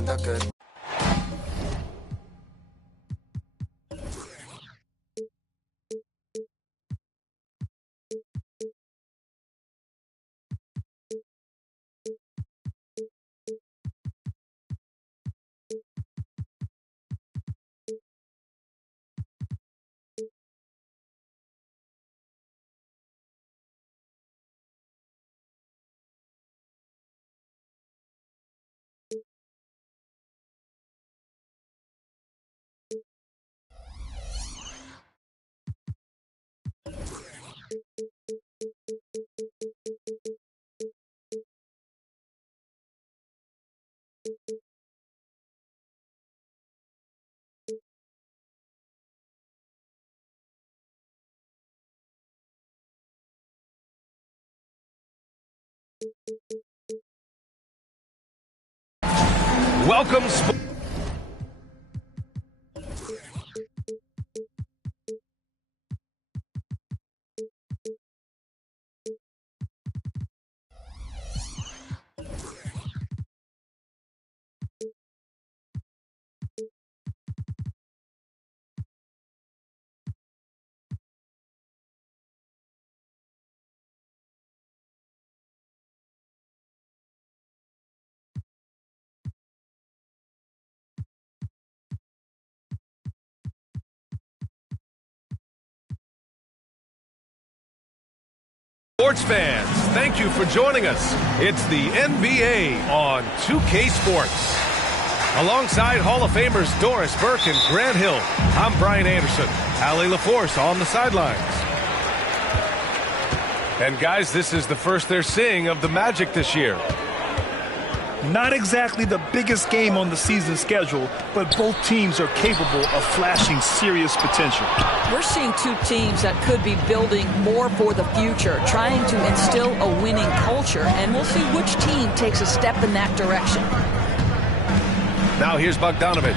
anda que... Welcome. Sports fans, thank you for joining us. It's the NBA on 2K Sports. Alongside Hall of Famers Doris Burke and Grant Hill, I'm Brian Anderson. Allie LaForce on the sidelines. And guys, this is the first they're seeing of the Magic this year. Not exactly the biggest game on the season schedule, but both teams are capable of flashing serious potential. We're seeing two teams that could be building more for the future, trying to instill a winning culture, and we'll see which team takes a step in that direction. Now here's Bogdanovich,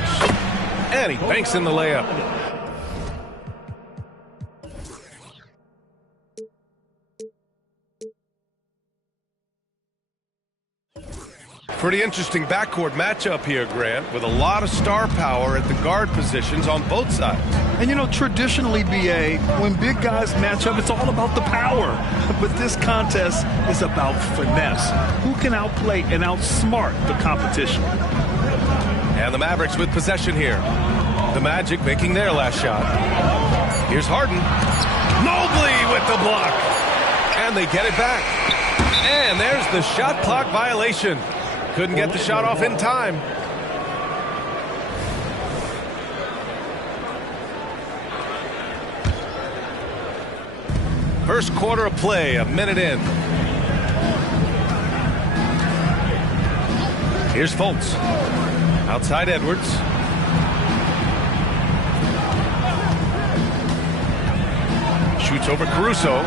and he banks in the layup. Pretty interesting backcourt matchup here, Grant, with a lot of star power at the guard positions on both sides. And you know, traditionally, BA, when big guys match up, it's all about the power. But this contest is about finesse. Who can outplay and outsmart the competition? And the Mavericks with possession here. The Magic making their last shot. Here's Harden. Mobley with the block. And they get it back. And there's the shot clock violation. Couldn't get the shot off in time. First quarter of play, a minute in. Here's Fultz. Outside Edwards. Shoots over Caruso.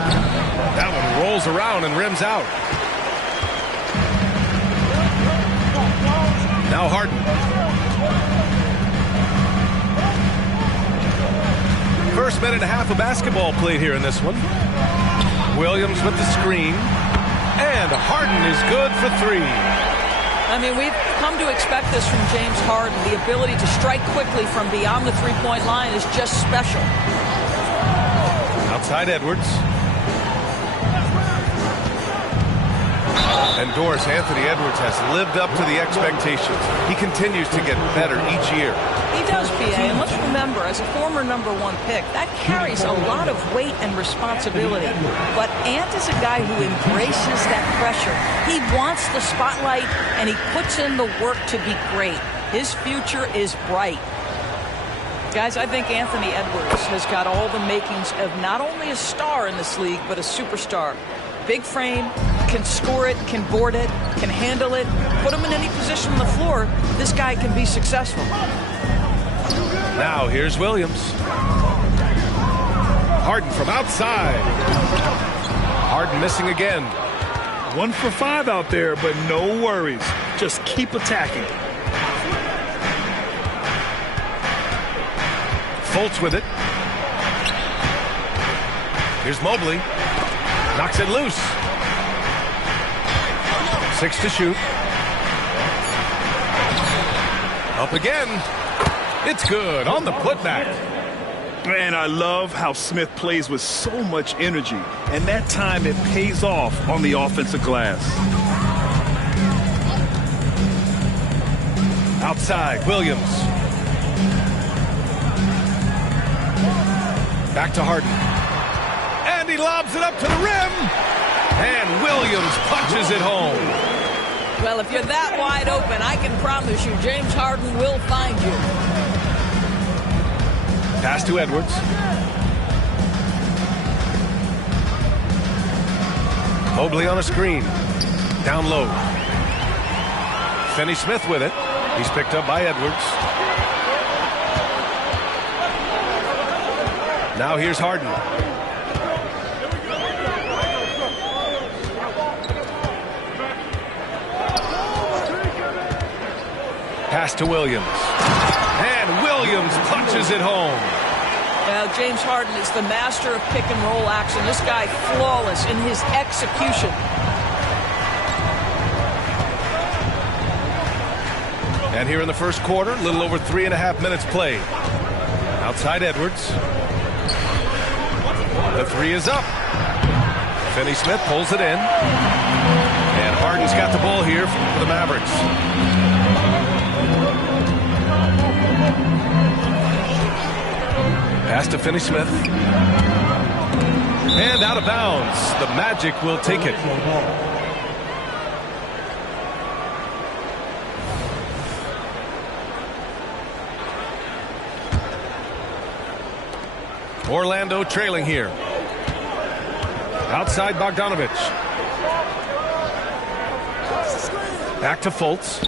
That one rolls around and rims out. Now Harden. First minute and a half of basketball played here in this one. Williams with the screen. And Harden is good for three. I mean, we've come to expect this from James Harden. The ability to strike quickly from beyond the three-point line is just special. Outside Edwards. And Doris, Anthony Edwards has lived up to the expectations. He continues to get better each year. He does, PA, and let's remember, as a former #1 pick, that carries a lot of weight and responsibility. But Ant is a guy who embraces that pressure. He wants the spotlight, and he puts in the work to be great. His future is bright. Guys, I think Anthony Edwards has got all the makings of not only a star in this league, but a superstar. Big frame, can score it, can board it, can handle it, put him in any position on the floor, this guy can be successful. Now here's Williams. Harden from outside. Harden missing again. 1 for 5 out there, but no worries. Just keep attacking. Fultz with it. Here's Mobley. Knocks it loose. 6 to shoot. Up again. It's good on the putback. Man, I love how Smith plays with so much energy, and that time it pays off on the offensive glass. Outside, Williams. Back to Harden. And he lobs it up to the rim. And Williams punches it home. Well, if you're that wide open, I can promise you James Harden will find you. Pass to Edwards. Mobley on a screen. Down low. Finney Smith with it. He's picked up by Edwards. Now here's Harden. Pass to Williams. And Williams punches it home. Well, James Harden is the master of pick and roll action. This guy flawless in his execution. And here in the first quarter, a little over 3.5 minutes played. Outside Edwards. The three is up. Finney Smith pulls it in. And Harden's got the ball here for the Mavericks. Pass to Finney Smith. And out of bounds. The Magic will take it. Orlando trailing here. Outside Bogdanovich. Back to Fultz.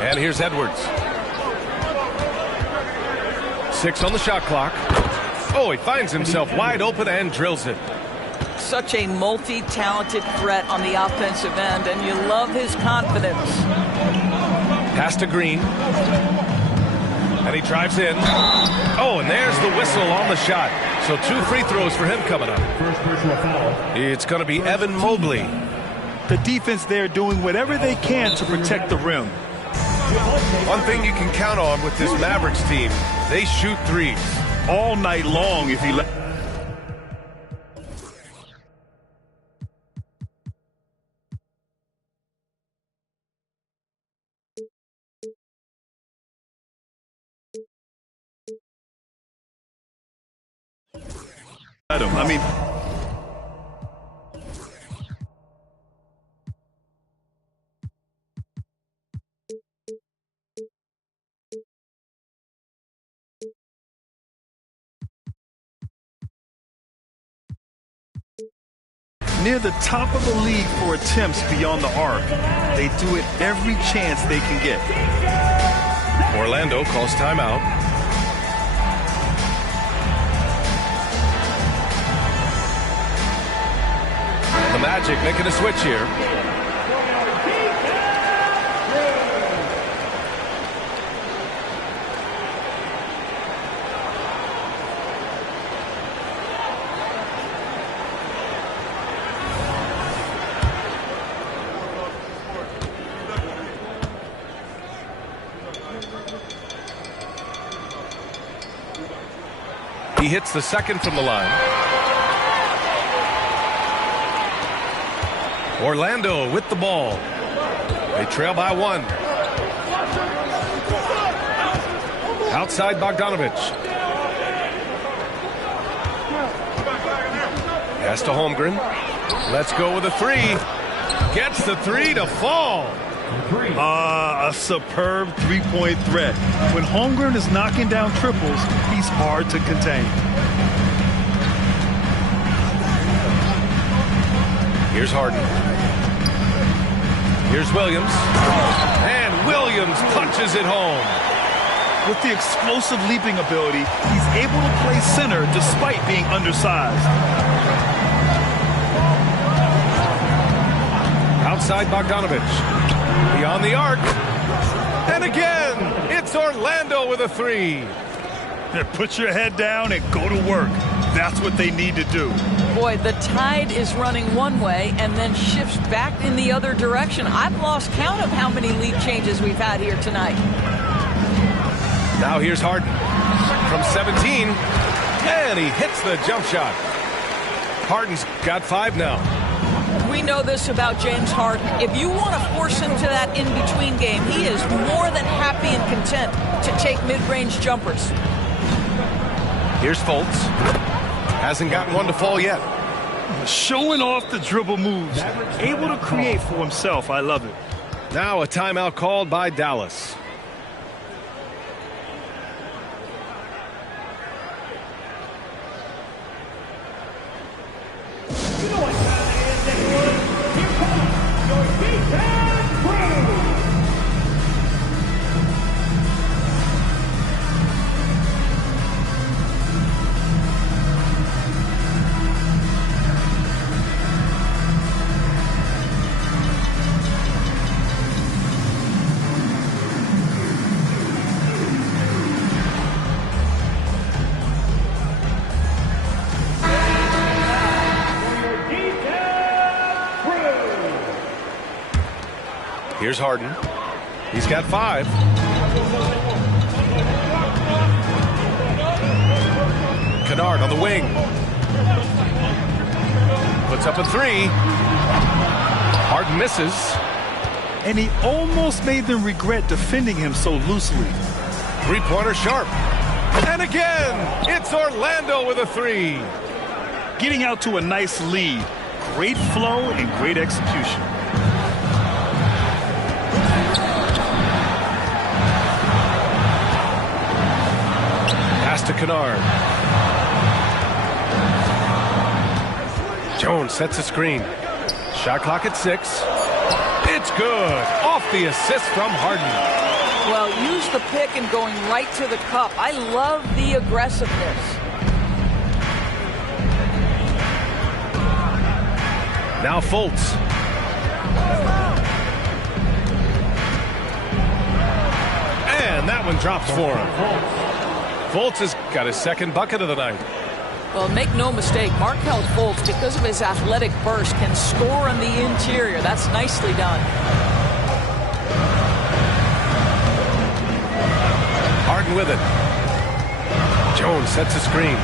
And here's Edwards. 6 on the shot clock. Oh, he finds himself wide open and drills it. Such a multi-talented threat on the offensive end, and you love his confidence. Pass to Green. And he drives in. Oh, and there's the whistle on the shot. So 2 free throws for him coming up. First personal foul. It's going to be Evan Mobley. The defense there doing whatever they can to protect the rim. One thing you can count on with this Mavericks team, they shoot threes. All night long if he let. I mean, near the top of the league for attempts beyond the arc. They do it every chance they can get. Orlando calls timeout. The Magic making a switch here. He hits the second from the line. Orlando with the ball. They trail by 1. Outside Bogdanovich. Pass to Holmgren. Let's go with a 3. Gets the 3 to fall. A superb three-point threat. When Holmgren is knocking down triples, he's hard to contain. Here's Harden. Here's Williams. And Williams punches it home. With the explosive leaping ability, he's able to play center despite being undersized. Outside Bogdanovich. Beyond the arc. And again, it's Orlando with a 3. Put your head down and go to work. That's what they need to do. Boy, the tide is running one way and then shifts back in the other direction. I've lost count of how many lead changes we've had here tonight. Now here's Harden from 17, and he hits the jump shot. Harden's got 5 now. We know this about James Harden. If you want to force him to that in-between game, he is more than happy and content to take mid-range jumpers. Here's Fultz. Hasn't gotten one to fall yet. Showing off the dribble moves. Able to create for himself. I love it. Now a timeout called by Dallas. Here's Harden. He's got 5. Kennard on the wing. Puts up a 3. Harden misses. And he almost made them regret defending him so loosely. Three-pointer sharp. And again, it's Orlando with a 3. Getting out to a nice lead. Great flow and great execution. To Kennard. Jones sets a screen. Shot clock at 6. It's good. Off the assist from Harden. Well, use the pick and going right to the cup. I love the aggressiveness. Now Fultz. And that one drops for him. Fultz has got his second bucket of the night. Well, make no mistake, Markelle Fultz, because of his athletic burst, can score on the interior. That's nicely done. Harden with it. Jones sets a screen.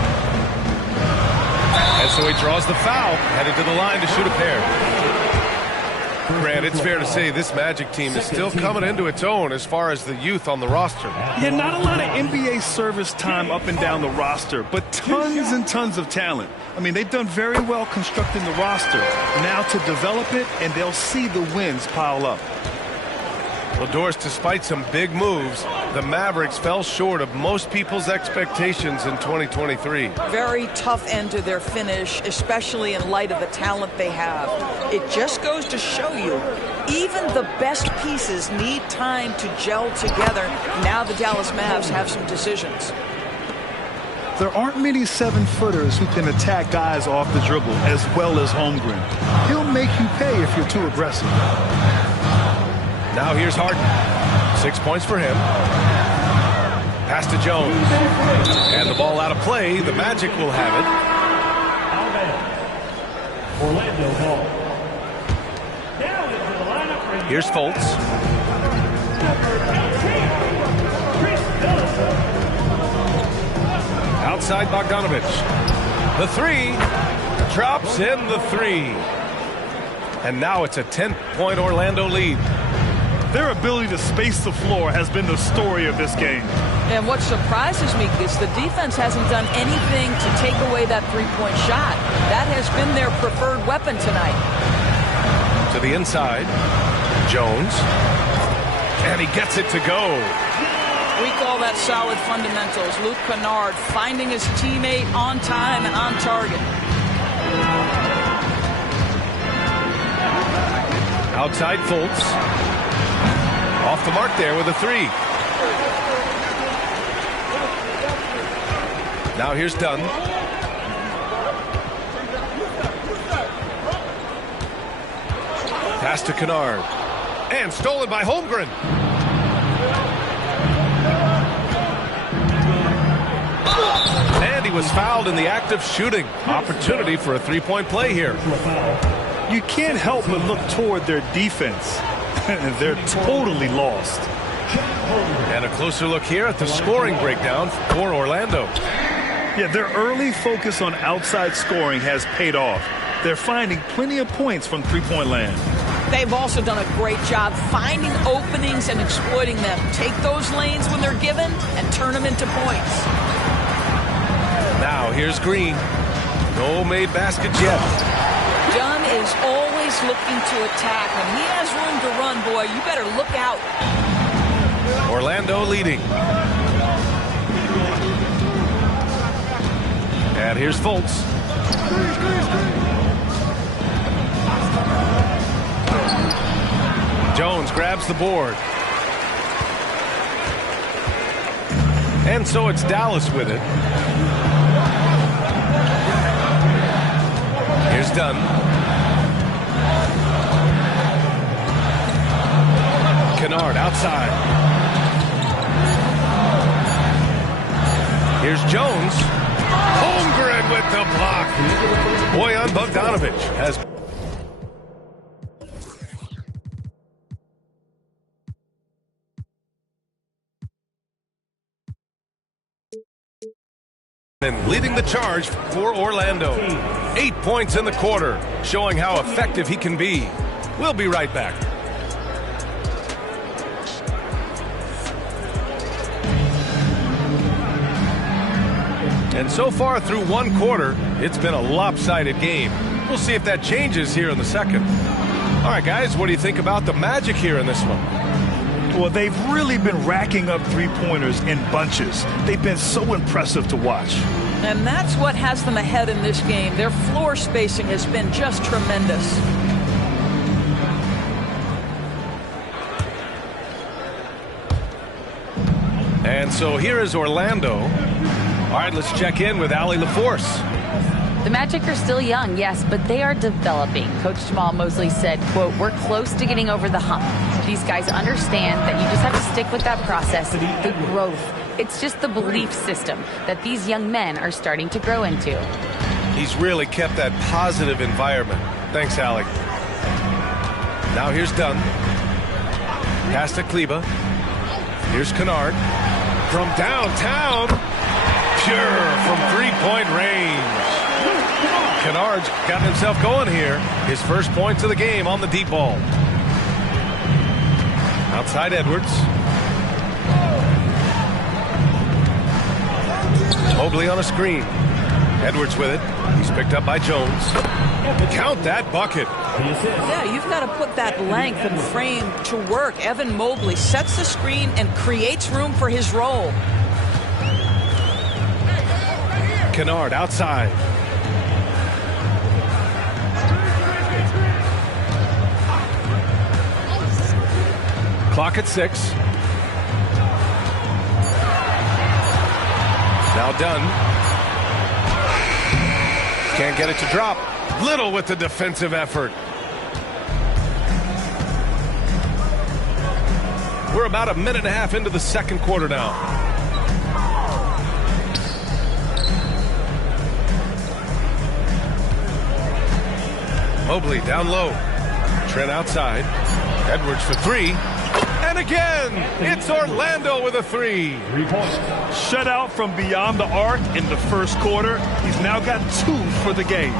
And so he draws the foul, headed to the line to shoot a pair. Grant, it's fair to say this Magic team is still coming into its own as far as the youth on the roster. Yeah, not a lot of NBA service time up and down the roster, but tons and tons of talent. I mean, they've done very well constructing the roster. Now to develop it, and they'll see the wins pile up. Well, Doris, despite some big moves, the Mavericks fell short of most people's expectations in 2023. Very tough end to their finish, especially in light of the talent they have. It just goes to show you, even the best pieces need time to gel together. Now the Dallas Mavs have some decisions. There aren't many 7-footers who can attack guys off the dribble as well as Holmgren. He'll make you pay if you're too aggressive. Now here's Harden. 6 points for him. Pass to Jones. And the ball out of play. The Magic will have it. Orlando ball. Here's Fultz. Outside Bogdanovich. The 3. Drops in the 3. And now it's a 10-point Orlando lead. Their ability to space the floor has been the story of this game. And what surprises me is the defense hasn't done anything to take away that three-point shot. That has been their preferred weapon tonight. To the inside. Jones. And he gets it to go. We call that solid fundamentals. Luke Kennard finding his teammate on time and on target. Outside Fultz. Off the mark there with a 3. Now here's Dunn. Pass to Kennard. And stolen by Holmgren. And he was fouled in the act of shooting. Opportunity for a three-point play here. You can't help but look toward their defense. They're totally lost. And a closer look here at the scoring breakdown for Orlando. Yeah, their early focus on outside scoring has paid off. They're finding plenty of points from three-point land. They've also done a great job finding openings and exploiting them. Take those lanes when they're given and turn them into points. Now here's Green. No made baskets yet. Dunn is always looking to attack. When he has room to run, boy, you better look out. Orlando leading. And here's Fultz. Jones grabs the board. And so it's Dallas with it. Here's Dunn. Kennard outside. Here's Jones. Holmgren with the block. Bojan Bogdanovic has and leading the charge for Orlando. 8 points in the quarter, showing how effective he can be. We'll be right back. And so far through one quarter, it's been a lopsided game. We'll see if that changes here in the second. All right, guys, what do you think about the Magic here in this one? Well, they've really been racking up three-pointers in bunches. They've been so impressive to watch. And that's what has them ahead in this game. Their floor spacing has been just tremendous. And so here is Orlando. All right, let's check in with Allie LaForce. The Magic are still young, yes, but they are developing. Coach Jamal Mosley said, quote, "We're close to getting over the hump." These guys understand that you just have to stick with that process, the growth. It's just the belief system that these young men are starting to grow into. He's really kept that positive environment. Thanks, Allie. Now here's Dunn. Pass to Kleague. Here's Kennard. From downtown. Pure from three-point range. Kennard's gotten himself going here. His first points of the game on the deep ball. Outside Edwards. Mobley on a screen. Edwards with it. He's picked up by Jones. Count that bucket. Yeah, you've got to put that length and frame to work. Evan Mobley sets the screen and creates room for his role. Kennard outside. Clock at 6. Now Dunn. Can't get it to drop. Little with the defensive effort. We're about a minute and a half into the second quarter now. Mobley down low. Trent outside. Edwards for three. And again, it's Orlando with a three. 3 points. Shut out from beyond the arc in the first quarter. He's now got 2 for the game.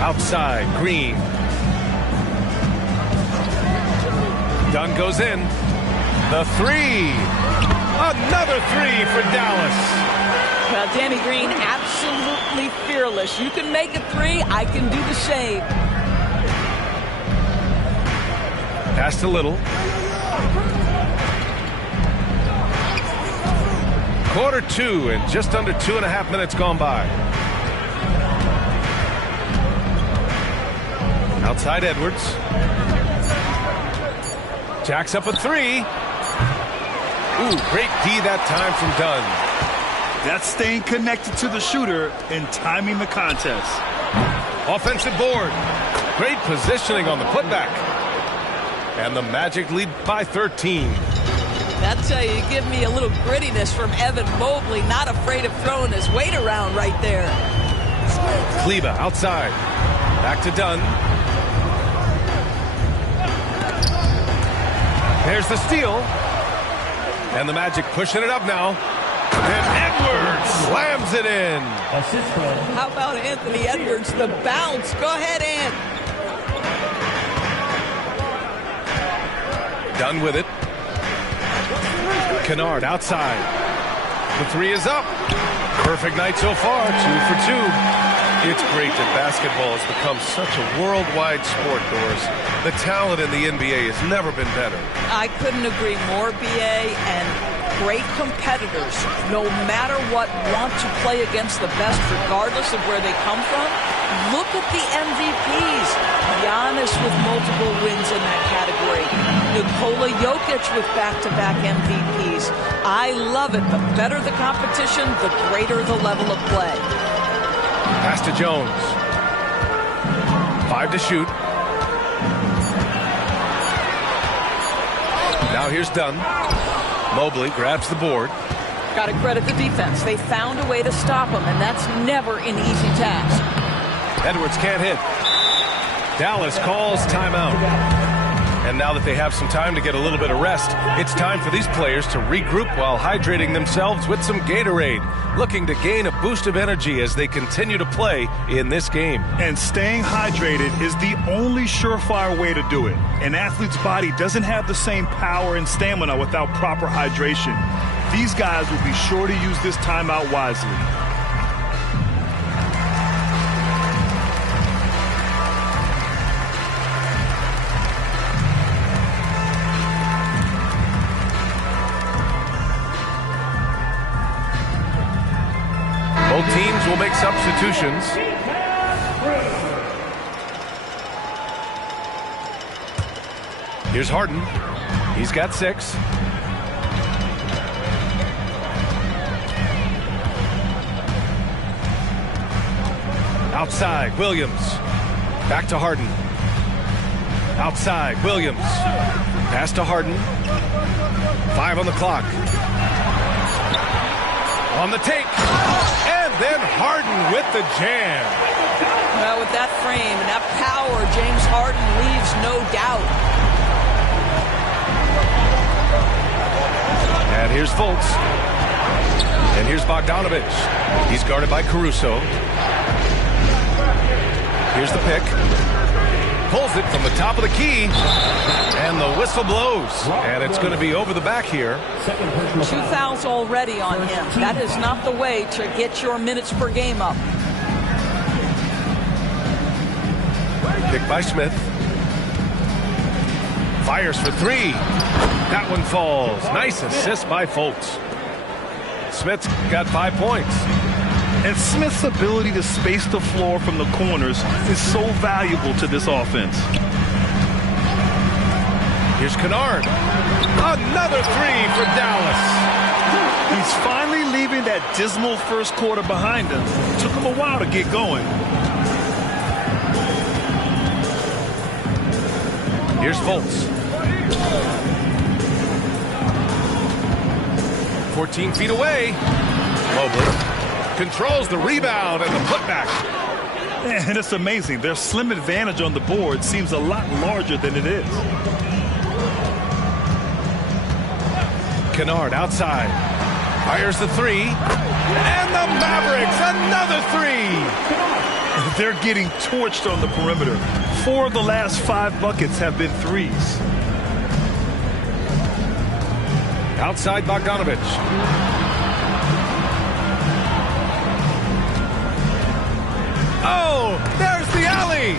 Outside, Green. Dunn goes in. The three. Another three for Dallas. Well, Danny Green, absolutely fearless. You can make a three, I can do the same. Pass to Little. Quarter 2 and just under 2.5 minutes gone by. Outside Edwards. Jacks up a three. Ooh, great D that time from Dunn. That's staying connected to the shooter and timing the contest. Offensive board. Great positioning on the putback. And the Magic lead by 13. That's you give me a little grittiness from Evan Mobley, not afraid of throwing his weight around right there. Kleague outside. Back to Dunn. There's the steal. And the Magic pushing it up now. And Edwards slams it in. Assist from. How about Anthony Edwards, the bounce? Go ahead, Ant. Dunn with it. Kennard outside. The three is up. Perfect night so far, 2 for 2. It's great that basketball has become such a worldwide sport, Doris. The talent in the NBA has never been better. I couldn't agree more, BA, and great competitors, no matter what, want to play against the best regardless of where they come from. Look at the MVPs. Giannis with multiple wins in that category. Nikola Jokic with back-to-back MVPs. I love it. The better the competition, the greater the level of play. Pass to Jones. 5 to shoot. Now here's Dunn. Mobley grabs the board. Got to credit the defense. They found a way to stop him, and that's never an easy task. Edwards can't hit. Dallas calls timeout. And now that they have some time to get a little bit of rest, it's time for these players to regroup while hydrating themselves with some Gatorade, looking to gain a boost of energy as they continue to play in this game. And staying hydrated is the only surefire way to do it. An athlete's body doesn't have the same power and stamina without proper hydration. These guys will be sure to use this timeout wisely. Both teams will make substitutions. Here's Harden. He's got 6. Outside, Williams. Back to Harden. Outside, Williams. Pass to Harden. 5 on the clock. On the take. And then Harden with the jam. Well, with that frame and that power, James Harden leaves no doubt. And here's Fultz. And here's Bogdanovich. He's guarded by Caruso. Here's the pick. Pulls it from the top of the key. And the whistle blows. And it's going to be over the back here. 2 fouls already on him. That is not the way to get your minutes per game up. Pick by Smith. Fires for 3. That one falls. Nice assist by Fultz. Smith's got 5 points. And Smith's ability to space the floor from the corners is so valuable to this offense. Here's Kennard. Another 3 for Dallas. He's finally leaving that dismal first quarter behind him. Took him a while to get going. Here's Fultz. 14 feet away. Mobley controls the rebound and the putback. And it's amazing. Their slim advantage on the board seems a lot larger than it is. Kennard outside. Fires the 3. And the Mavericks, another 3. They're getting torched on the perimeter. 4 of the last 5 buckets have been threes. Outside Bogdanovich. Oh, there's the alley.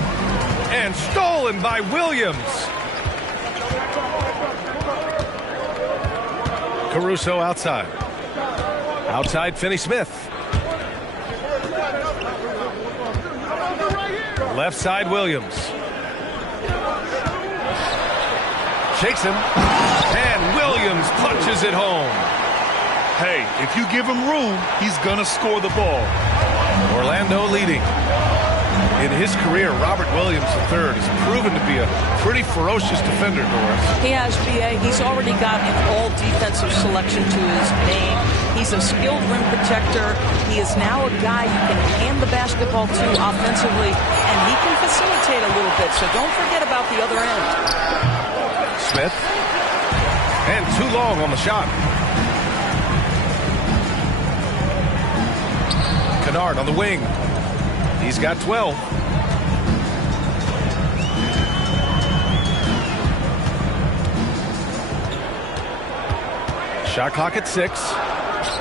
And stolen by Williams. Caruso outside. Outside Finney-Smith. Left side Williams. Shakes him. And Williams punches it home. Hey, if you give him room, he's going to score the ball. Orlando leading. In his career, Robert Williams III has proven to be a pretty ferocious defender, Doris. He has, BA. He's already got an all-defensive selection to his name. He's a skilled rim protector. He is now a guy you can hand the basketball to offensively, and he can facilitate a little bit, so don't forget about the other end. Smith. And too long on the shot. Kennard on the wing. He's got 12. Shot clock at 6.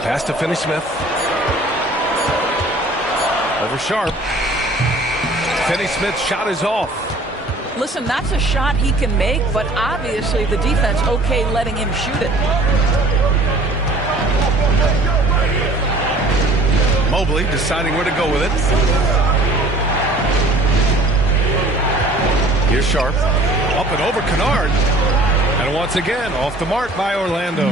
Pass to Finney-Smith. Over Sharp. Finney-Smith's shot is off. Listen, that's a shot he can make, but obviously the defense okay letting him shoot it. Mobley deciding where to go with it. Here's Sharp. Up and over Kennard. And once again, off the mark by Orlando.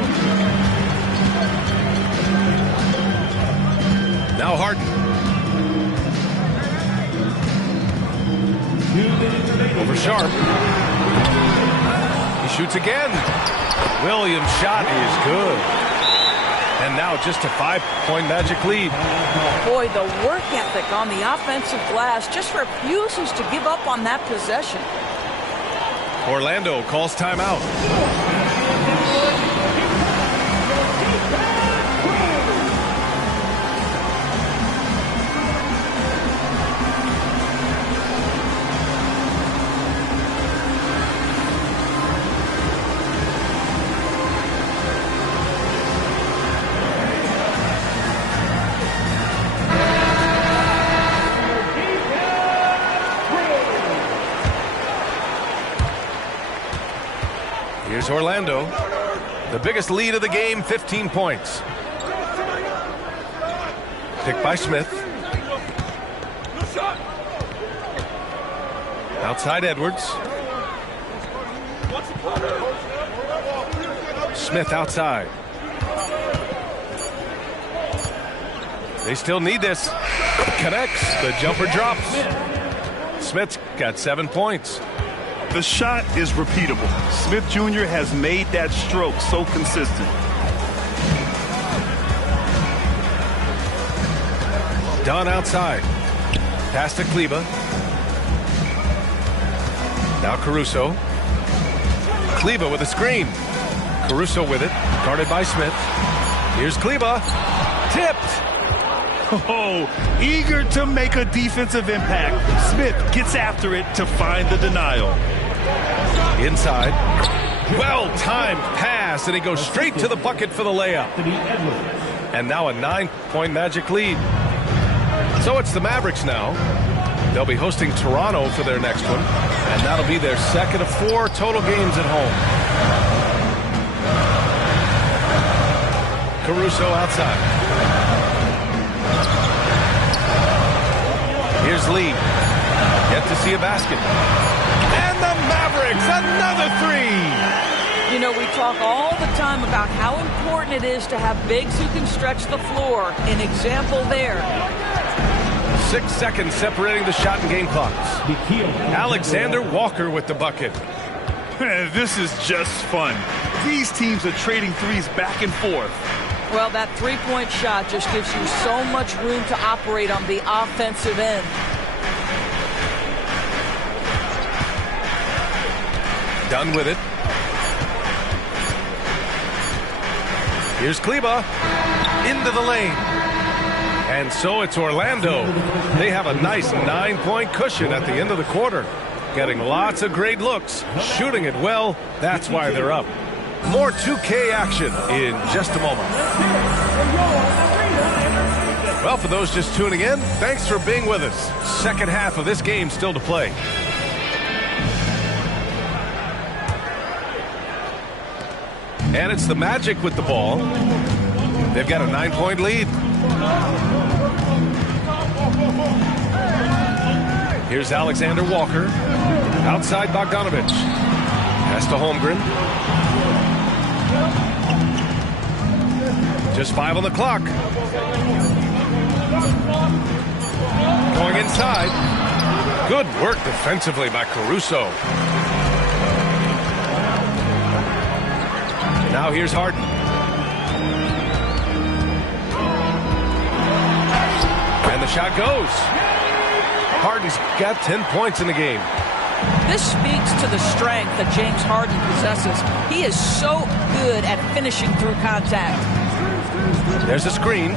Now Harden. Over Sharp. He shoots again. Williams' shot is good. And now just a 5-point Magic lead. Boy, the work ethic on the offensive glass just refuses to give up on that possession. Orlando calls timeout. Here's Orlando. The biggest lead of the game, 15 points. Picked by Smith. Outside Edwards. Smith outside. They still need this. Connects. The jumper drops. Smith's got 7 points. The shot is repeatable. Smith Jr. has made that stroke so consistent. Dunn outside. Pass to Kleague. Now Caruso. Kleague with a screen. Caruso with it. Guarded by Smith. Here's Kleague. Tipped. Oh, eager to make a defensive impact. Smith gets after it to find the denial. Inside. Well-timed pass, and he goes straight to the bucket for the layup. And now a 9-point Magic lead. So it's the Mavericks now. They'll be hosting Toronto for their next one, and that'll be their second of 4 total games at home. Caruso outside. Here's Lee. Yet to see a basket. And the Mavericks, another 3. You know, we talk all the time about how important it is to have bigs who can stretch the floor. An example there. 6 seconds separating the shot and game clocks. Alexander Walker with the bucket. This is just fun. These teams are trading threes back and forth. Well, that three-point shot just gives you so much room to operate on the offensive end. Done with it. Here's Kleague. Into the lane. And so it's Orlando. They have a nice 9-point cushion at the end of the quarter. Getting lots of great looks. Shooting it well. That's why they're up. More 2K action in just a moment. Well, for those just tuning in, thanks for being with us. Second half of this game still to play. And it's the Magic with the ball. They've got a 9-point lead. Here's Alexander Walker. Outside Bogdanovich. Pass to Holmgren. Just 5 on the clock. Going inside. Good work defensively by Caruso. Now here's Harden. And the shot goes. Harden's got 10 points in the game. This speaks to the strength that James Harden possesses. He is so good at finishing through contact. There's a screen.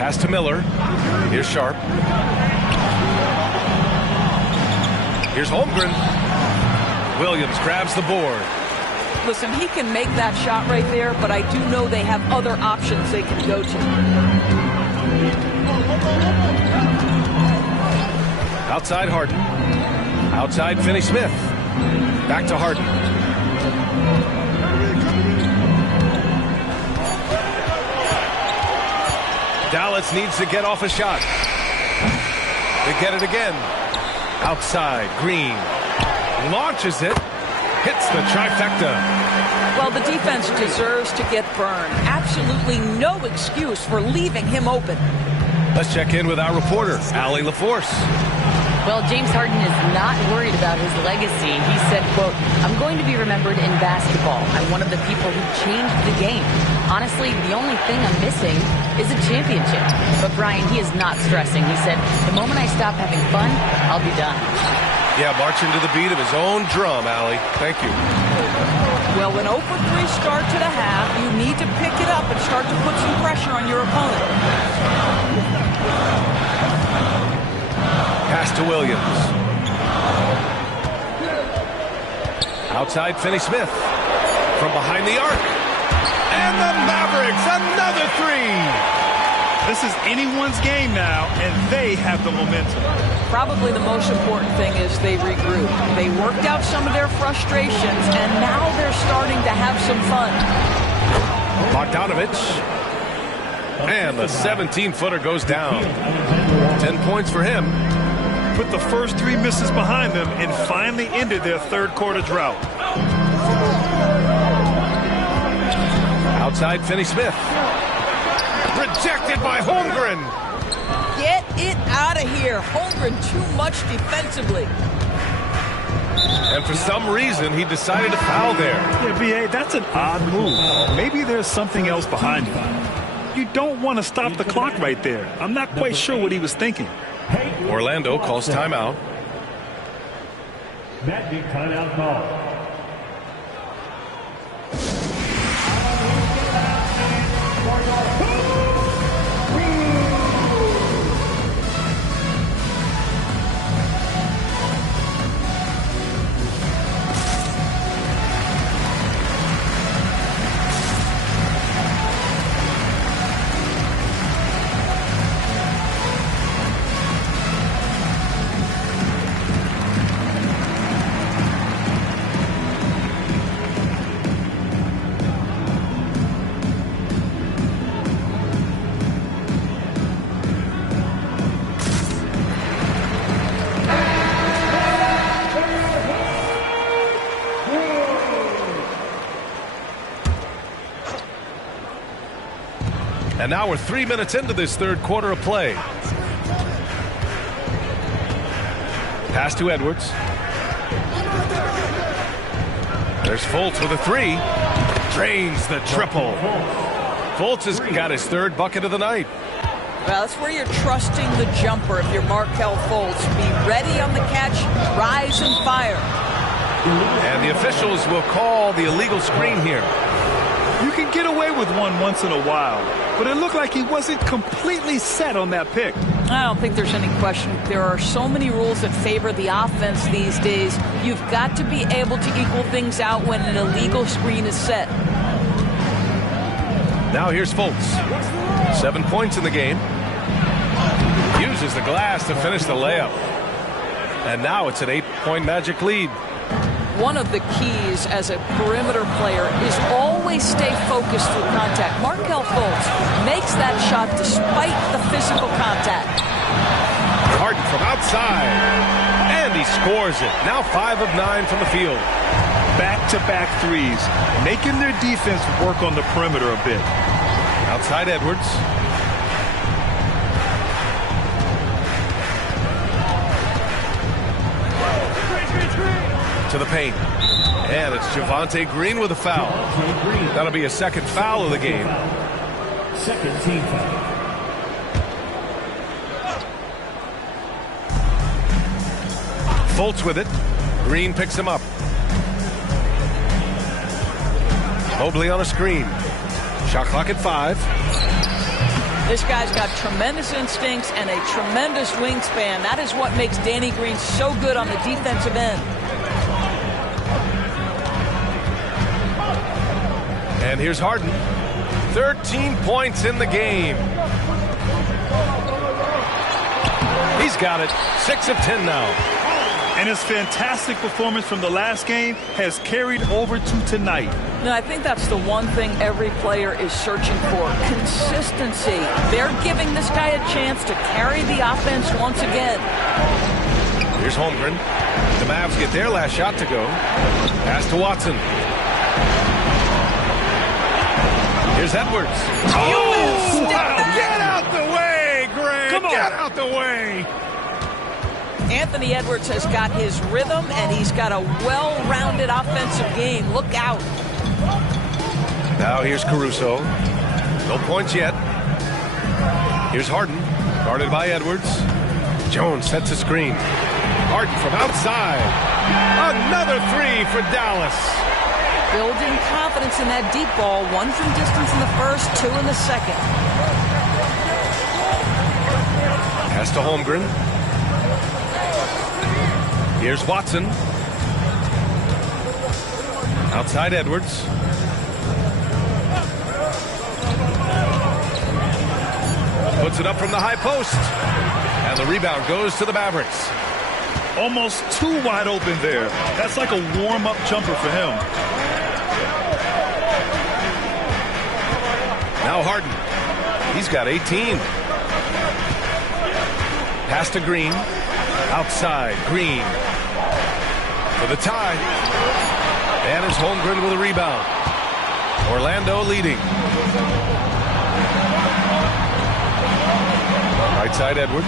Pass to Miller. Here's Sharp. Here's Holmgren. Williams grabs the board. Listen, he can make that shot right there, but I do know they have other options they can go to. Outside Harden. Outside Finney-Smith. Back to Harden. Dallas needs to get off a shot. They get it again. Outside, Green. Launches it. Hits the trifecta. Well, the defense deserves to get burned. Absolutely no excuse for leaving him open. Let's check in with our reporter, Allie LaForce. Well, James Harden is not worried about his legacy. He said, quote, "I'm going to be remembered in basketball. I'm one of the people who changed the game. Honestly, the only thing I'm missing is a championship." But Brian, he is not stressing. He said, "The moment I stop having fun, I'll be done." Yeah, marching to the beat of his own drum, Allie. Thank you. Well, an 0-for-3 start to the half, you need to pick it up and start to put some pressure on your opponent. Pass to Williams. Outside Finney-Smith. From behind the arc. And the Mavericks, another three. This is anyone's game now, and they have the momentum. Probably the most important thing is they regroup. They worked out some of their frustrations, and now they're starting to have some fun. Bogdanovich. And the 17-footer goes down. 10 points for him. Put the first three misses behind them and finally ended their third-quarter drought. Outside Finney-Smith. Rejected by Holmgren. Get it out of here. Holmgren too much defensively. And for some reason, he decided to foul there. Yeah, B.A., that's an odd move. Maybe there's something else behind it. You don't want to stop the clock right there. I'm not quite sure what he was thinking. Orlando calls timeout. Magic timeout call. And now we're 3 minutes into this third quarter of play. Pass to Edwards. There's Fultz with a three. Drains the triple. Fultz has got his third bucket of the night. Well, that's where you're trusting the jumper if you're Markelle Fultz. Be ready on the catch, rise and fire. And the officials will call the illegal screen here. You can get away with one once in a while, but it looked like he wasn't completely set on that pick. I don't think there's any question. There are so many rules that favor the offense these days. You've got to be able to equal things out when an illegal screen is set. Now here's Fultz. 7 points in the game. Uses the glass to finish the layup. And now it's an 8-point Magic lead. One of the keys as a perimeter player is always stay focused through contact. Markelle Fultz makes that shot despite the physical contact. Harden from outside. And he scores it. Now 5 of 9 from the field. Back-to-back threes, making their defense work on the perimeter a bit. Outside Edwards. the paint. And it's Javonte Green with a foul. That'll be a second foul of the game. Second team foul. Fultz with it. Green picks him up. Mobley on a screen. Shot clock at 5. This guy's got tremendous instincts and a tremendous wingspan. That is what makes Danny Green so good on the defensive end. And here's Harden. 13 points in the game. He's got it. 6 of 10 now. And his fantastic performance from the last game has carried over to tonight. No, I think that's the one thing every player is searching for. Consistency. They're giving this guy a chance to carry the offense once again. Here's Holmgren. The Mavs get their last shot to go. Pass to Watson. Here's Edwards. Oh, wow. Get out the way, Greg. Come on. Get out the way. Anthony Edwards has got his rhythm, and he's got a well-rounded offensive game. Look out. Now here's Caruso. No points yet. Here's Harden. Guarded by Edwards. Jones sets a screen. Harden from outside. Another 3 for Dallas. Building confidence in that deep ball. 1 from distance in the first, 2 in the second. Pass to Holmgren. Here's Watson. Outside Edwards. Puts it up from the high post. And the rebound goes to the Mavericks. Almost too wide open there. That's like a warm-up jumper for him. Now Harden. He's got 18. Pass to Green. Outside, Green. For the tie. And it's Holmgren with a rebound. Orlando leading. Right side, Edwards.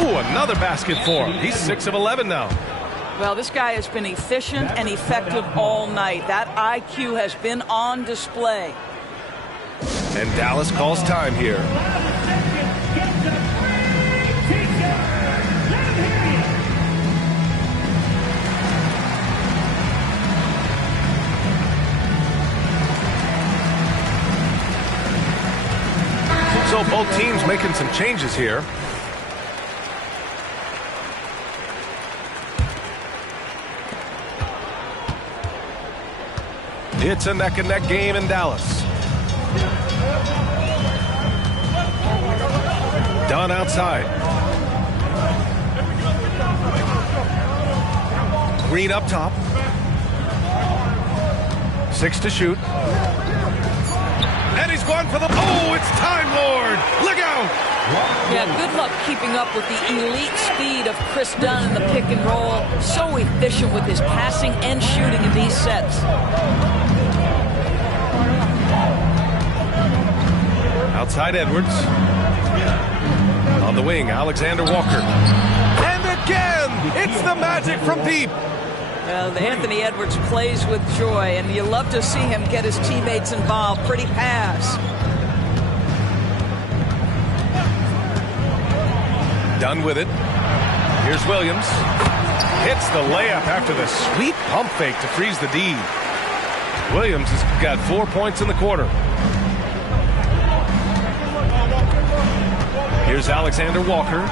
Ooh, another basket for him. He's 6 of 11 now. Well, this guy has been efficient and effective all night. That IQ has been on display. And Dallas calls time here. So both teams making some changes here. It's a neck-and-neck game in Dallas. Dunn outside. Green up top. 6 to shoot. And he's going for the... Oh, it's Time Lord. Look out. Yeah, good luck keeping up with the elite speed of Chris Dunn in the pick and roll. So efficient with his passing and shooting in these sets. Outside Edwards. On the wing, Alexander Walker. And again, it's the Magic from deep. Anthony Edwards plays with joy, and you love to see him get his teammates involved. Pretty pass. Done with it. Here's Williams. Hits the layup after the sweet pump fake to freeze the D. Williams has got 4 points in the quarter. Here's Alexander Walker.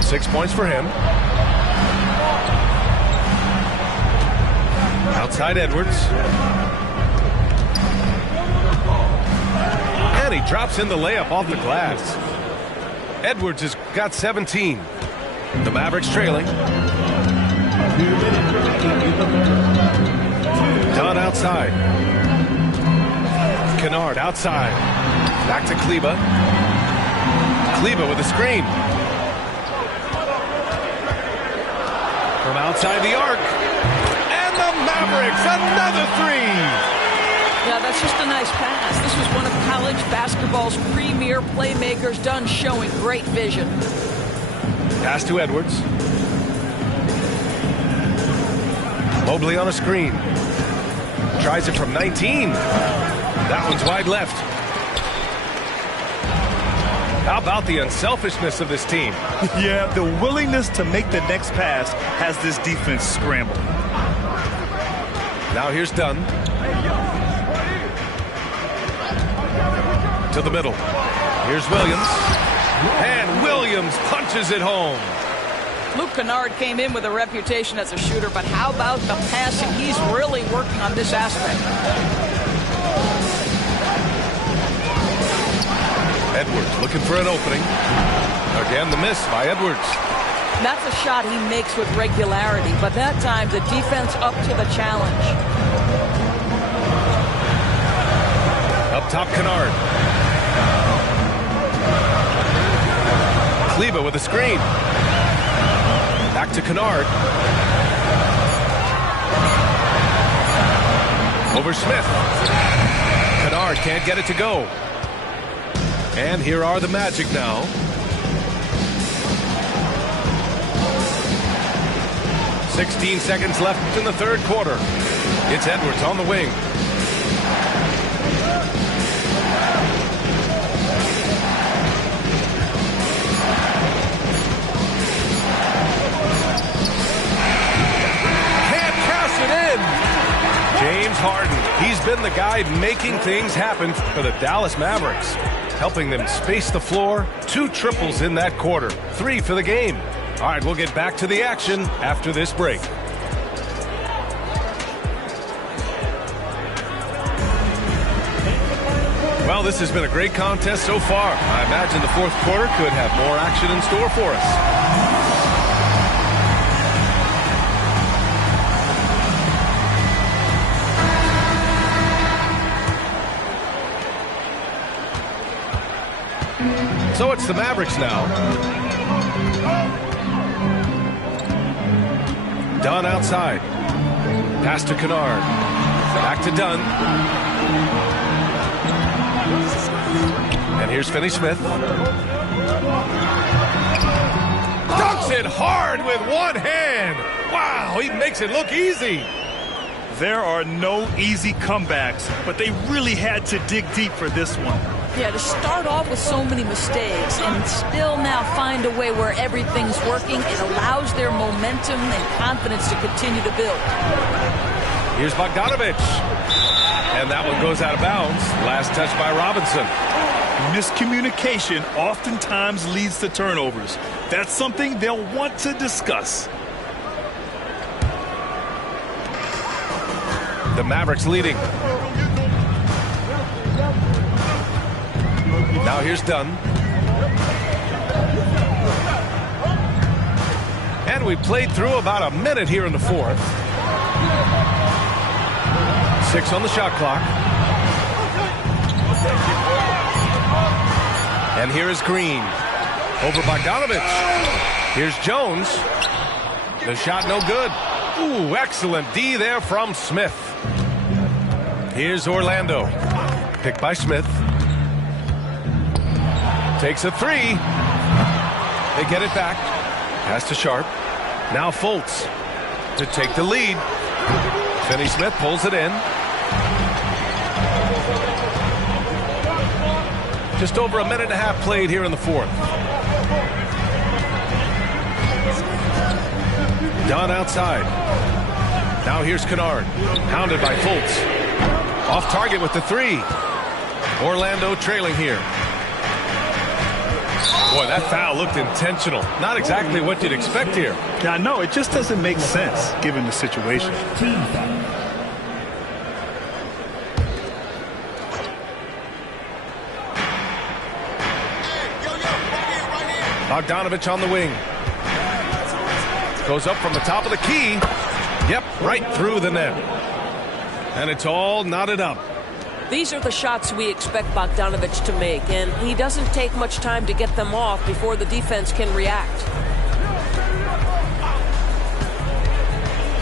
6 points for him. Outside Edwards. And he drops in the layup off the glass. Edwards has got 17. The Mavericks trailing. Dunn outside. Kennard outside. Back to Kleague. Kleague with a screen. From outside the arc. And the Mavericks, another 3. Yeah, that's just a nice pass. This was one of college basketball's premier playmakers. Dunn showing great vision. Pass to Edwards. Mobley on a screen. Tries it from 19. That one's wide left. How about the unselfishness of this team? Yeah, the willingness to make the next pass has this defense scrambled. Now here's Dunn. To the middle. Here's Williams. And Williams punches it home. Luke Kennard came in with a reputation as a shooter, but how about the passing? He's really working on this aspect. Edwards looking for an opening. Again, the miss by Edwards. That's a shot he makes with regularity, but that time the defense up to the challenge. Up top, Kennard. Kleague with a screen. Back to Kennard. Over Smith. Kennard can't get it to go. And here are the Magic now. "16 seconds left in the third quarter. It's Edwards on the wing. James Harden. He's been the guy making things happen for the Dallas Mavericks, helping them space the floor. 2 triples in that quarter. 3 for the game. All right, we'll get back to the action after this break. Well, this has been a great contest so far. I imagine the fourth quarter could have more action in store for us. So it's the Mavericks now. Dunn outside. Pass to Kennard. Back to Dunn. And here's Finney-Smith. Dunks it hard with one hand. Wow, he makes it look easy. There are no easy comebacks, but they really had to dig deep for this one. Yeah, to start off with so many mistakes and still now find a way where everything's working, it allows their momentum and confidence to continue to build. Here's Bogdanović. And that one goes out of bounds. Last touch by Robinson. Miscommunication oftentimes leads to turnovers. That's something they'll want to discuss. The Mavericks leading. Now here's Dunn. And we played through about a minute here in the fourth. 6 on the shot clock. And here is Green. Over Bogdanović. Here's Jones. The shot no good. Ooh, excellent D there from Smith. Here's Orlando. Picked by Smith. Takes a 3. They get it back. Pass to Sharp. Now Fultz to take the lead. Finney-Smith pulls it in. Just over a minute and a half played here in the fourth. Dunn outside. Now here's Kennard. Hounded by Fultz. Off target with the 3. Orlando trailing here. Boy, that foul looked intentional. Not exactly what you'd expect here. Yeah, no, it just doesn't make sense given the situation. Bogdanović on the wing. Goes up from the top of the key. Yep, right through the net. And it's all knotted up. These are the shots we expect Bogdanović to make, and he doesn't take much time to get them off before the defense can react.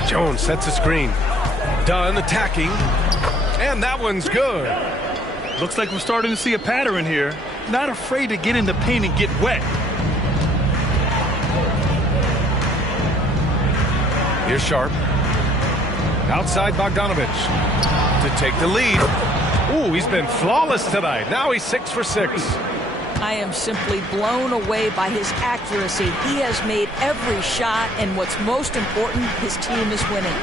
Jones sets a screen. Dunn attacking. And that one's good. Looks like we're starting to see a pattern here. Not afraid to get in the paint and get wet. Here's Sharp. Outside Bogdanovich to take the lead. Ooh, he's been flawless tonight. Now he's 6 for 6. I am simply blown away by his accuracy. He has made every shot, and what's most important, his team is winning.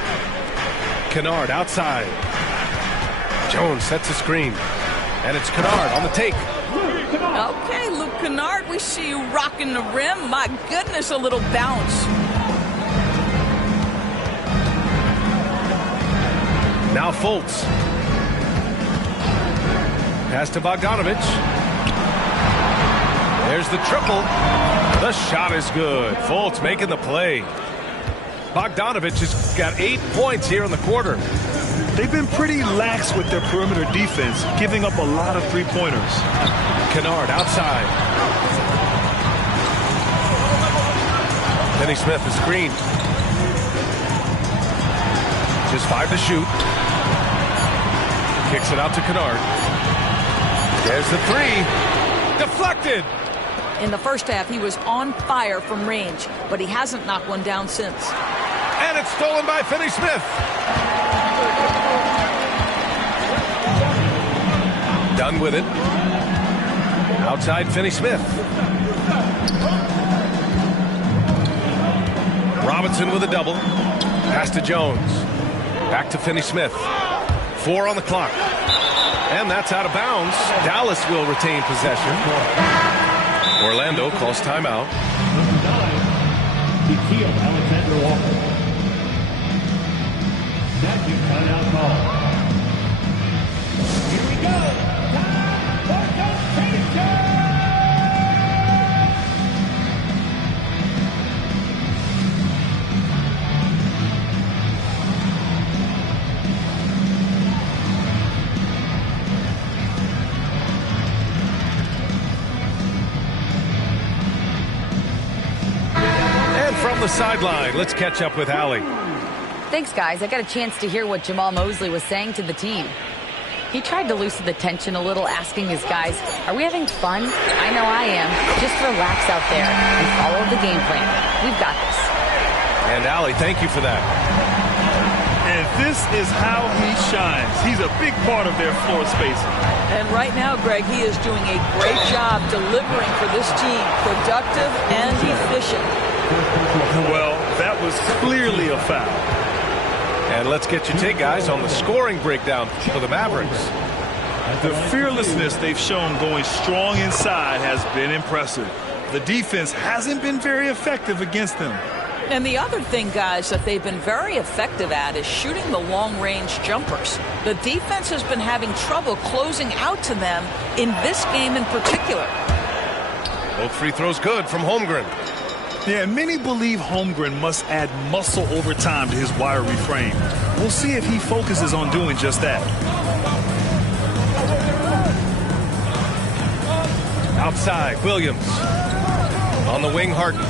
Kennard outside. Jones sets a screen. And it's Kennard on the take. Okay, Luke Kennard, we see you rocking the rim. My goodness, a little bounce. Now Fultz. Pass to Bogdanovich. There's the triple. The shot is good. Fultz making the play. Bogdanovich has got 8 points here in the quarter. They've been pretty lax with their perimeter defense, giving up a lot of three-pointers. Kennard outside. Finney Smith, the screen. Just 5 to shoot. Kicks it out to Kennard. There's the 3. Deflected. In the first half, he was on fire from range, but he hasn't knocked one down since. And it's stolen by Finney Smith. Done with it. Outside Finney Smith. Robinson with a double. Pass to Jones. Back to Finney Smith. 4 on the clock. And that's out of bounds. Dallas will retain possession. Orlando calls timeout. Alexander Walker. Magic timeout call. Here we go. Time for completion. From the sideline, let's catch up with Allie. Thanks, guys. I got a chance to hear what Jamal Mosley was saying to the team. He tried to loosen the tension a little, asking his guys, are we having fun? I know I am. Just relax out there and follow the game plan. We've got this. And Allie, thank you for that. And this is how he shines. He's a big part of their floor spacing. And right now, Greg, he is doing a great job delivering for this team. Productive and efficient. Well, that was clearly a foul. And let's get your take, guys, on the scoring breakdown for the Mavericks. The fearlessness they've shown going strong inside has been impressive. The defense hasn't been very effective against them. And the other thing, guys, that they've been very effective at is shooting the long-range jumpers. The defense has been having trouble closing out to them in this game in particular. Both free throws good from Holmgren. Yeah, many believe Holmgren must add muscle over time to his wiry frame. We'll see if he focuses on doing just that. Outside, Williams. On the wing, Harden.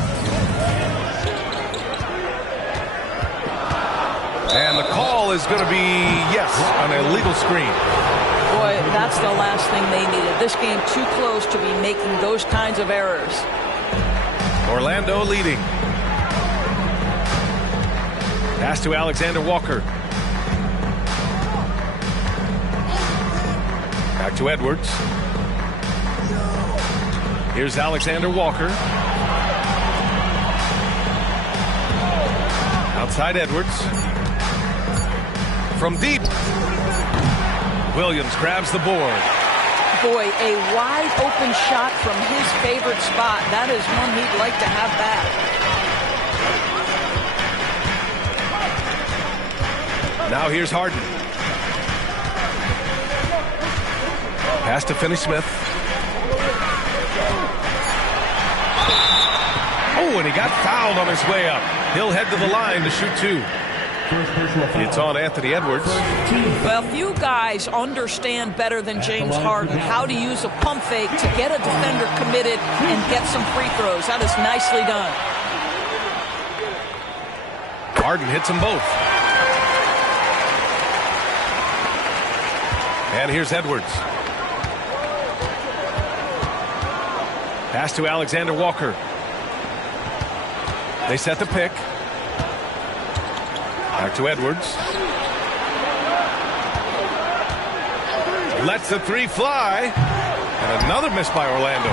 And the call is going to be, yes, an illegal screen. Boy, that's the last thing they needed. This game too close to be making those kinds of errors. Orlando leading. Pass to Alexander Walker. Back to Edwards. Here's Alexander Walker. Outside Edwards. From deep. Williams grabs the board. Boy, a wide open shot from his favorite spot. That is one he'd like to have back. Now here's Harden. Pass to Finney Smith. Oh, and he got fouled on his way up. He'll head to the line to shoot 2. It's on Anthony Edwards. Well, few guys understand better than James Harden how to use a pump fake to get a defender committed and get some free throws. That is nicely done. Harden hits them both. And here's Edwards. Pass to Alexander Walker. They set the pick. Back to Edwards. Lets the three fly. And another miss by Orlando.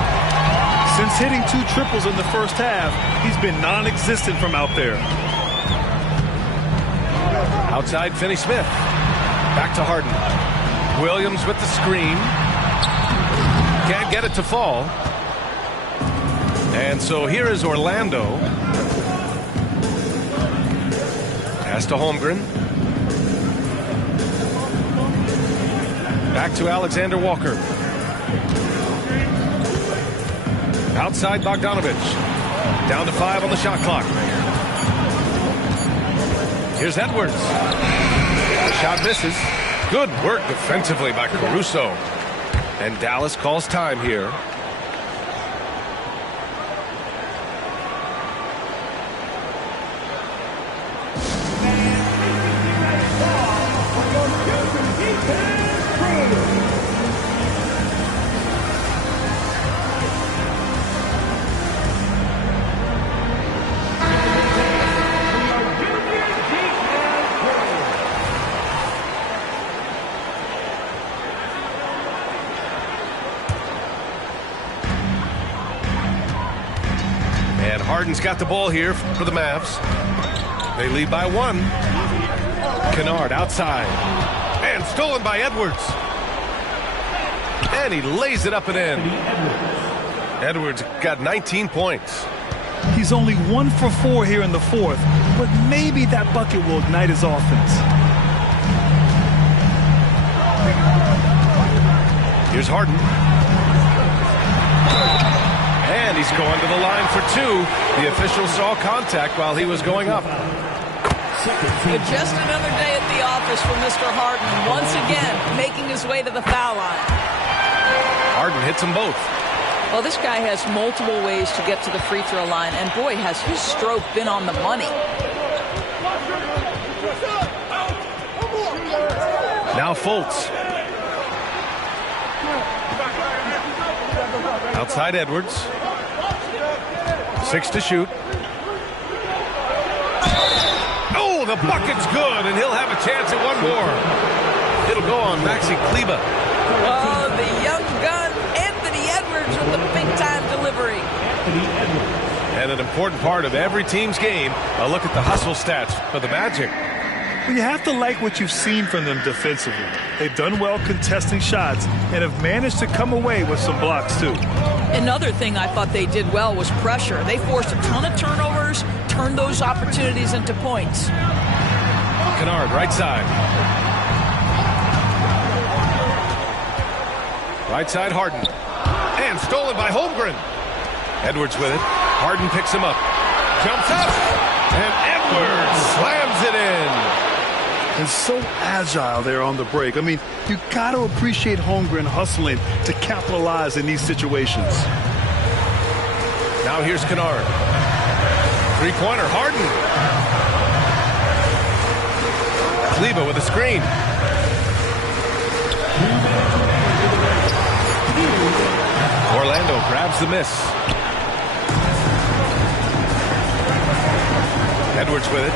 Since hitting 2 triples in the first half, he's been non-existent from out there. Outside Finney-Smith. Back to Harden. Williams with the screen. Can't get it to fall. And so here is Orlando. Pass to Holmgren. Back to Alexander Walker. Outside Bogdanovich. Down to 5 on the shot clock. Here's Edwards. The shot misses. Good work defensively by Caruso. And Dallas calls time here. Harden's got the ball here for the Mavs. They lead by 1. Kennard outside. And stolen by Edwards. And he lays it up and in. Edwards got 19 points. He's only 1 for 4 here in the 4th, but maybe that bucket will ignite his offense. Here's Harden. And he's going to the line for 2. The official saw contact while he was going up. Just another day at the office for Mr. Harden. Once again, making his way to the foul line. Harden hits them both. Well, this guy has multiple ways to get to the free throw line, and boy, has his stroke been on the money. Now Fultz. Outside Edwards. 6 to shoot. Oh, the bucket's good, and he'll have a chance at 1 more. It'll go on Maxi Kleber. Oh, the young gun, Anthony Edwards with the big-time delivery. And an important part of every team's game, a look at the hustle stats for the Magic. Well, you have to like what you've seen from them defensively. They've done well contesting shots and have managed to come away with some blocks, too. Another thing I thought they did well was pressure. They forced a ton of turnovers, turned those opportunities into points. Kennard, right side. Right side, Harden. And stolen by Holmgren. Edwards with it. Harden picks him up. Jumps up. And Edwards slams it in. And so agile there on the break. I mean, you got to appreciate Holmgren hustling to capitalize in these situations. Now here's Kennard. Three-pointer, Harden. Kleber with a screen. Orlando grabs the miss. Edwards with it.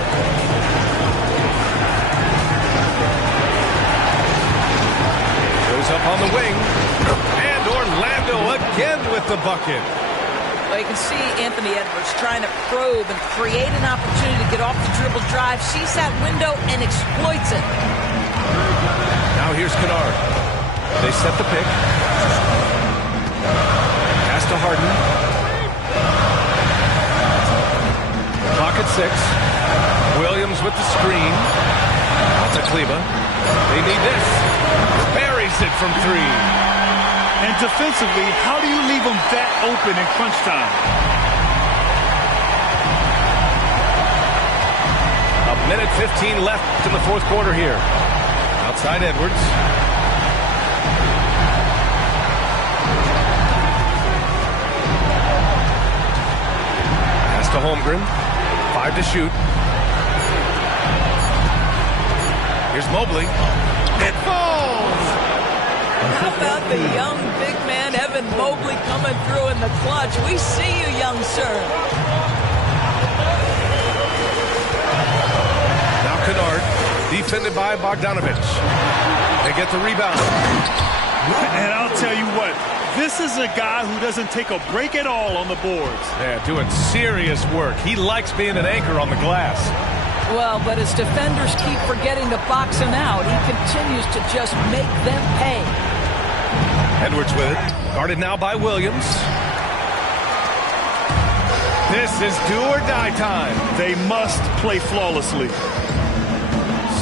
Goes up on the wing. And Orlando again with the bucket. Well, you can see Anthony Edwards trying to probe and create an opportunity to get off the dribble drive, sees that window and exploits it. Now here's Kennard. They set the pick. Pass to Harden. Clock at 6. Williams with the screen. Out to Kleber. They need this. Buries it from 3. And defensively, how do you leave them that open in crunch time? A minute 15 left in the 4th quarter here. Outside Edwards. Pass to Holmgren. 5 to shoot. Here's Mobley. It falls! How about the young big man, Evan Mobley, coming through in the clutch? We see you, young sir. Now Kennard, defended by Bogdanovich. They get the rebound. And I'll tell you what, this is a guy who doesn't take a break at all on the boards. Yeah, doing serious work. He likes being an anchor on the glass. Well, but as defenders keep forgetting to box him out, he continues to just make them pay. Edwards with it. Guarded now by Williams. This is do or die time. They must play flawlessly.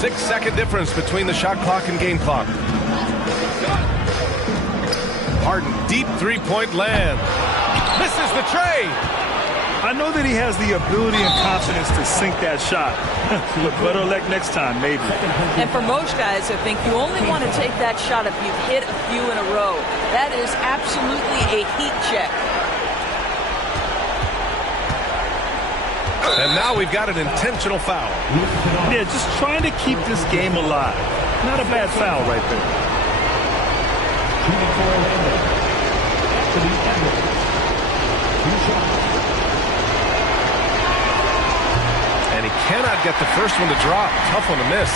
6-second difference between the shot clock and game clock. Harden, deep three-point land. Misses the tray. I know that he has the ability and confidence to sink that shot. But better luck next time, maybe. And for most guys, I think you only want to take that shot if you've hit a few in a row. That is absolutely a heat check. And now we've got an intentional foul. Yeah, just trying to keep this game alive. Not a bad foul right there. And he cannot get the first one to drop. Tough one to miss.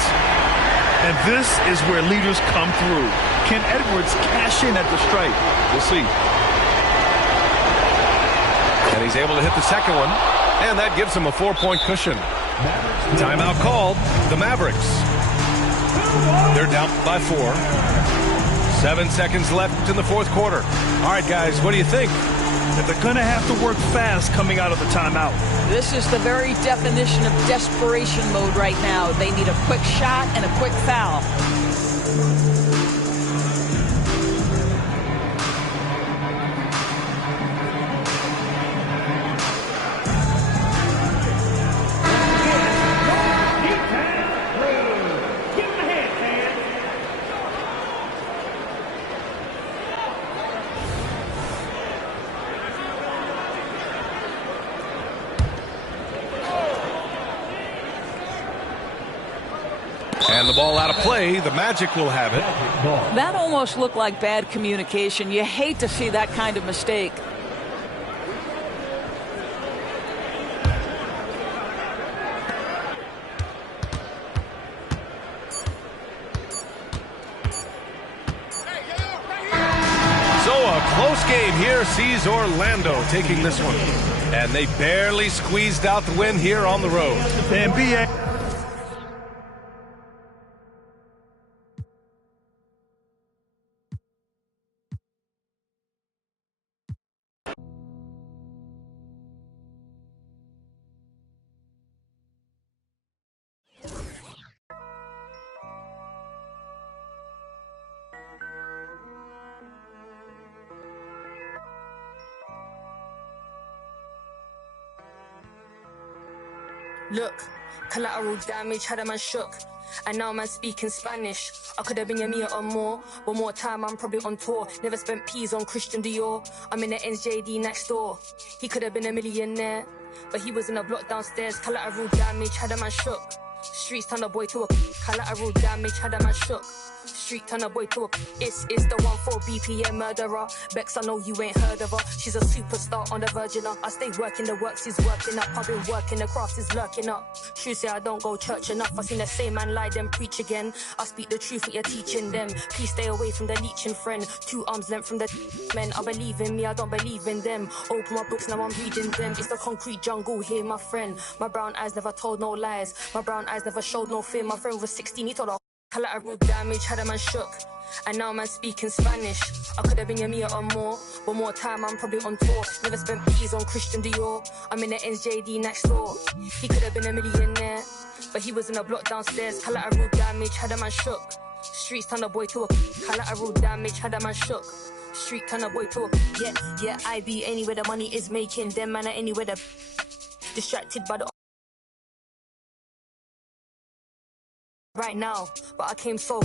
And this is where leaders come through. Can Edwards cash in at the strike? We'll see. And he's able to hit the second one. And that gives him a 4-point cushion. Timeout called. The Mavericks. They're down by 4. 7 seconds left in the fourth quarter. All right, guys, what do you think? That they're going to have to work fast coming out of the timeout. This is the very definition of desperation mode right now. They need a quick shot and a quick foul. And the ball out of play. The Magic will have it. That almost looked like bad communication. You hate to see that kind of mistake. So a close game here sees Orlando taking this one. And they barely squeezed out the win here on the road. The NBA. Look, collateral damage had a man shook, and now man speaking Spanish. I could have been a meter or more, but more time I'm probably on tour. Never spent peas on Christian Dior. I'm in the NJD next door. He could have been a millionaire, but he was in a block downstairs. Collateral damage had a man shook. Streets turn a boy to a collateral damage had a man shook. Street turn a boy to a it's the 1-4 BPM murderer. Bex, I know you ain't heard of her. She's a superstar on the virgin up. I stay working, the works is working up. I've been working, the craft is lurking up. True say I don't go church enough. I seen the same man lie then preach again. I speak the truth, what you're teaching them. Please stay away from the leeching friend. 2 arms length from the men. I believe in me, I don't believe in them. Open my books, now I'm reading them. It's the concrete jungle here, my friend. My brown eyes never told no lies. My brown eyes never showed no fear. My friend was 16, he told her collateral damage had a man shook, and now man speaking Spanish. I could have been a meter or more, but more time I'm probably on tour. Never spent peas on Christian Dior. I'm in the NJD next door. He could have been a millionaire, but he was in a block downstairs. Collateral damage had a man shook. Streets turn a boy to a collateral damage had a man shook. Street turn a boy to a yeah. I be anywhere the money is making. Them man are anywhere the distracted by the right now, but I came so